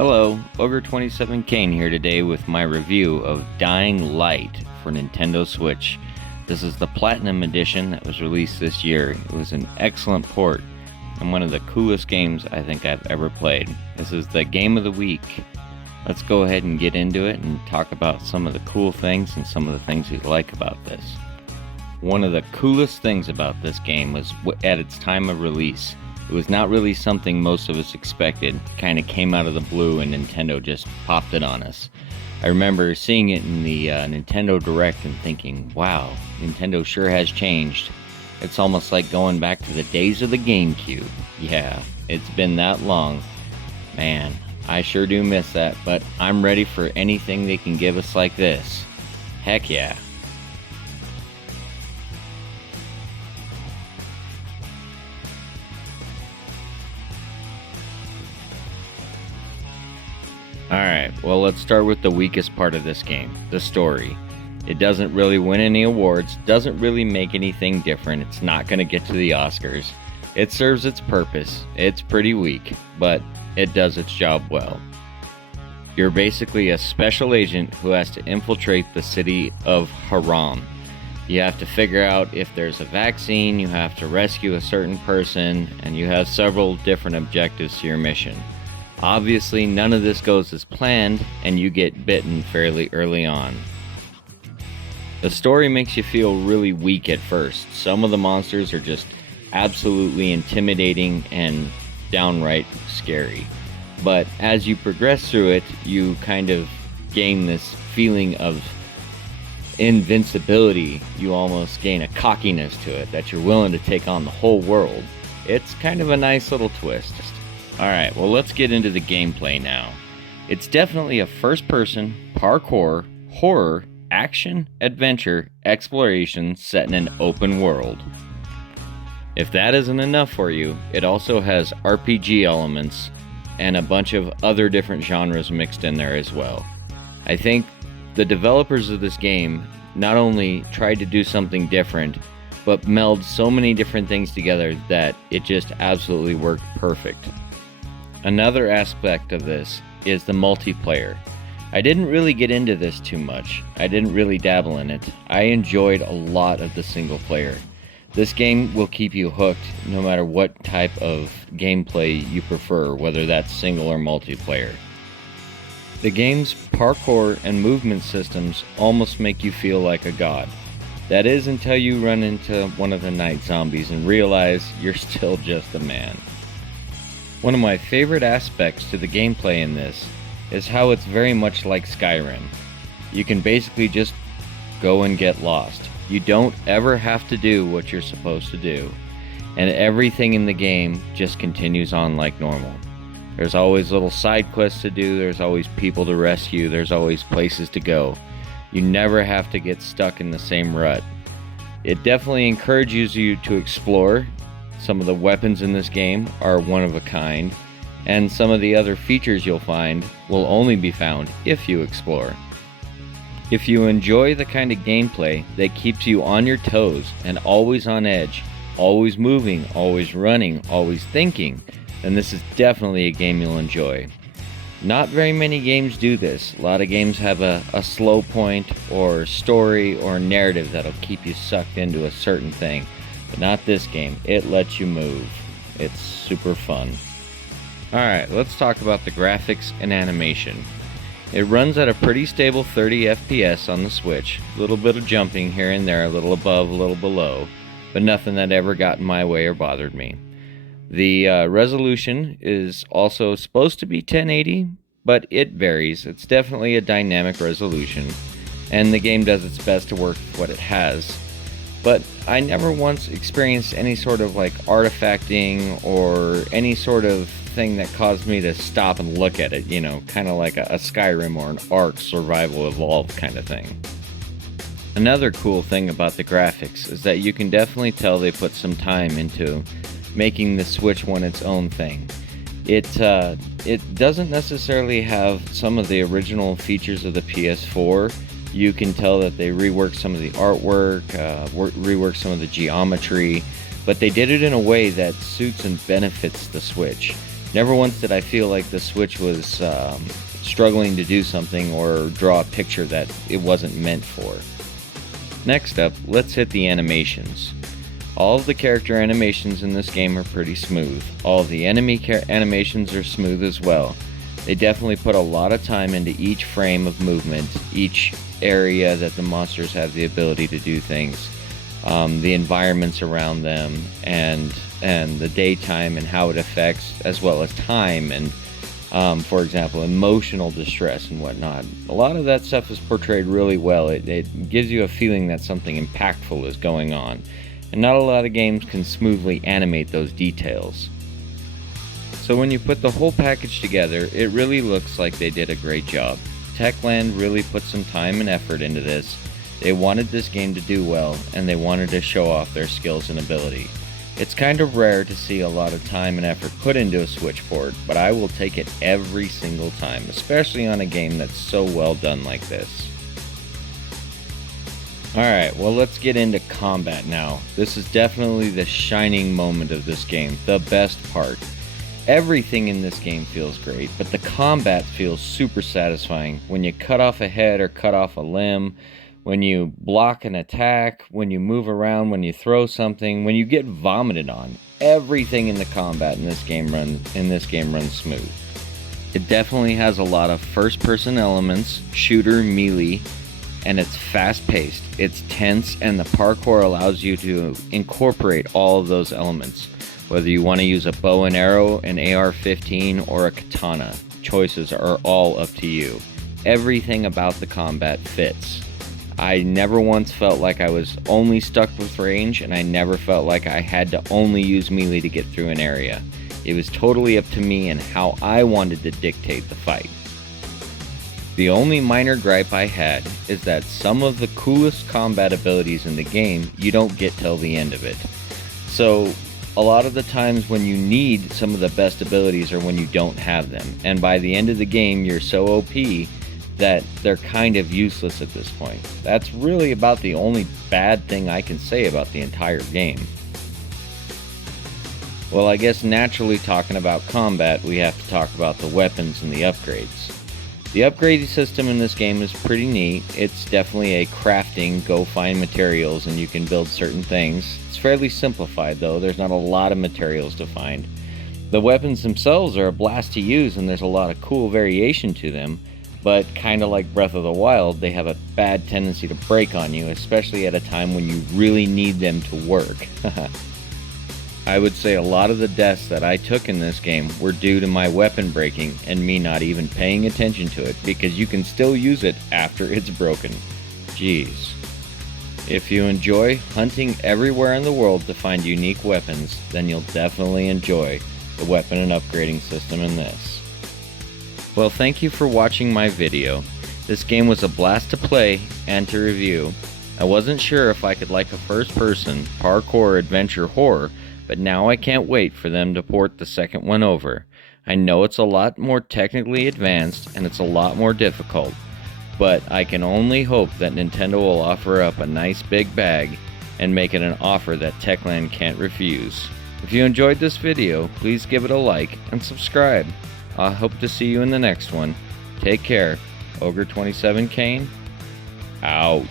Hello, Ogre27 Kane here today with my review of Dying Light for Nintendo Switch. This is the Platinum Edition that was released this year. It was an excellent port and one of the coolest games I think I've ever played. This is the game of the week. Let's go ahead and get into it and talk about some of the cool things and some of the things we like about this. One of the coolest things about this game was at its time of release. It was not really something most of us expected. Kind of came out of the blue and Nintendo just popped it on us. I remember seeing it in the Nintendo Direct and thinking, wow, Nintendo sure has changed. It's almost like going back to the days of the GameCube. Yeah, it's been that long. Man, I sure do miss that, but I'm ready for anything they can give us like this. Heck yeah. Alright, well let's start with the weakest part of this game, the story. It doesn't really win any awards, doesn't really make anything different, it's not going to get to the Oscars. It serves its purpose, it's pretty weak, but it does its job well. You're basically a special agent who has to infiltrate the city of Haram. You have to figure out if there's a vaccine, you have to rescue a certain person, and you have several different objectives to your mission. Obviously, none of this goes as planned, and you get bitten fairly early on. The story makes you feel really weak at first. Some of the monsters are just absolutely intimidating and downright scary. But as you progress through it, you kind of gain this feeling of invincibility. You almost gain a cockiness to it, that you're willing to take on the whole world. It's kind of a nice little twist. Alright, well let's get into the gameplay now. It's definitely a first-person, parkour, horror, action, adventure, exploration set in an open world. If that isn't enough for you, it also has RPG elements and a bunch of other different genres mixed in there as well. I think the developers of this game not only tried to do something different, but meld so many different things together that it just absolutely worked perfect. Another aspect of this is the multiplayer. I didn't really get into this too much. I didn't really dabble in it. I enjoyed a lot of the single player. This game will keep you hooked no matter what type of gameplay you prefer, whether that's single or multiplayer. The game's parkour and movement systems almost make you feel like a god. That is until you run into one of the night zombies and realize you're still just a man. One of my favorite aspects to the gameplay in this is how it's very much like Skyrim. You can basically just go and get lost. You don't ever have to do what you're supposed to do, and everything in the game just continues on like normal. There's always little side quests to do, there's always people to rescue, there's always places to go. You never have to get stuck in the same rut. It definitely encourages you to explore. Some of the weapons in this game are one of a kind, and some of the other features you'll find will only be found if you explore. If you enjoy the kind of gameplay that keeps you on your toes and always on edge, always moving, always running, always thinking, then this is definitely a game you'll enjoy. Not very many games do this. A lot of games have a slow point or story or narrative that'll keep you sucked into a certain thing. But not this game. It lets you move. It's super fun. Alright, let's talk about the graphics and animation. It runs at a pretty stable 30 FPS on the Switch. A little bit of jumping here and there, a little above, a little below, but nothing that ever got in my way or bothered me. The resolution is also supposed to be 1080, but it varies. It's definitely a dynamic resolution, and the game does its best to work with what it has. But I never once experienced any sort of like artifacting or any sort of thing that caused me to stop and look at it, you know, kind of like a Skyrim or an Ark Survival Evolved kind of thing. Another cool thing about the graphics is that you can definitely tell they put some time into making the Switch one its own thing. It doesn't necessarily have some of the original features of the PS4. You can tell that they reworked some of the artwork, reworked some of the geometry, but they did it in a way that suits and benefits the Switch. Never once did I feel like the Switch was struggling to do something or draw a picture that it wasn't meant for. Next up, let's hit the animations. All of the character animations in this game are pretty smooth. All of the enemy animations are smooth as well. They definitely put a lot of time into each frame of movement, each area that the monsters have the ability to do things, the environments around them, and the daytime and how it affects, as well as time and, for example, emotional distress and whatnot. A lot of that stuff is portrayed really well. It gives you a feeling that something impactful is going on, and not a lot of games can smoothly animate those details. So when you put the whole package together, it really looks like they did a great job. Techland really put some time and effort into this. They wanted this game to do well, and they wanted to show off their skills and ability. It's kind of rare to see a lot of time and effort put into a Switch port, but I will take it every single time, especially on a game that's so well done like this. Alright, well, let's get into combat now. This is definitely the shining moment of this game, the best part. Everything in this game feels great, but the combat feels super satisfying. When you cut off a head or cut off a limb, when you block an attack, when you move around, when you throw something, when you get vomited on, everything in the combat in this game runs smooth. It definitely has a lot of first-person elements, shooter, melee, and it's fast-paced, it's tense, and the parkour allows you to incorporate all of those elements. Whether you want to use a bow and arrow, an AR-15, or a katana, choices are all up to you. Everything about the combat fits. I never once felt like I was only stuck with range, and I never felt like I had to only use melee to get through an area. It was totally up to me and how I wanted to dictate the fight. The only minor gripe I had is that some of the coolest combat abilities in the game you don't get till the end of it. So, a lot of the times when you need some of the best abilities are when you don't have them, and by the end of the game you're so OP that they're kind of useless at this point. That's really about the only bad thing I can say about the entire game. Well, I guess naturally talking about combat, we have to talk about the weapons and the upgrades. The upgrading system in this game is pretty neat. It's definitely a crafting, go find materials and you can build certain things. It's fairly simplified though, there's not a lot of materials to find. The weapons themselves are a blast to use and there's a lot of cool variation to them, but kinda like Breath of the Wild, they have a bad tendency to break on you, especially at a time when you really need them to work. I would say a lot of the deaths that I took in this game were due to my weapon breaking and me not even paying attention to it because you can still use it after it's broken. Jeez. If you enjoy hunting everywhere in the world to find unique weapons, then you'll definitely enjoy the weapon and upgrading system in this. Well, thank you for watching my video. This game was a blast to play and to review. I wasn't sure if I could like a first-person, parkour, adventure, horror, but now I can't wait for them to port the second one over. I know it's a lot more technically advanced and it's a lot more difficult, but I can only hope that Nintendo will offer up a nice big bag and make it an offer that Techland can't refuse. If you enjoyed this video, please give it a like and subscribe. I hope to see you in the next one. Take care. Ogre27 Kane, out.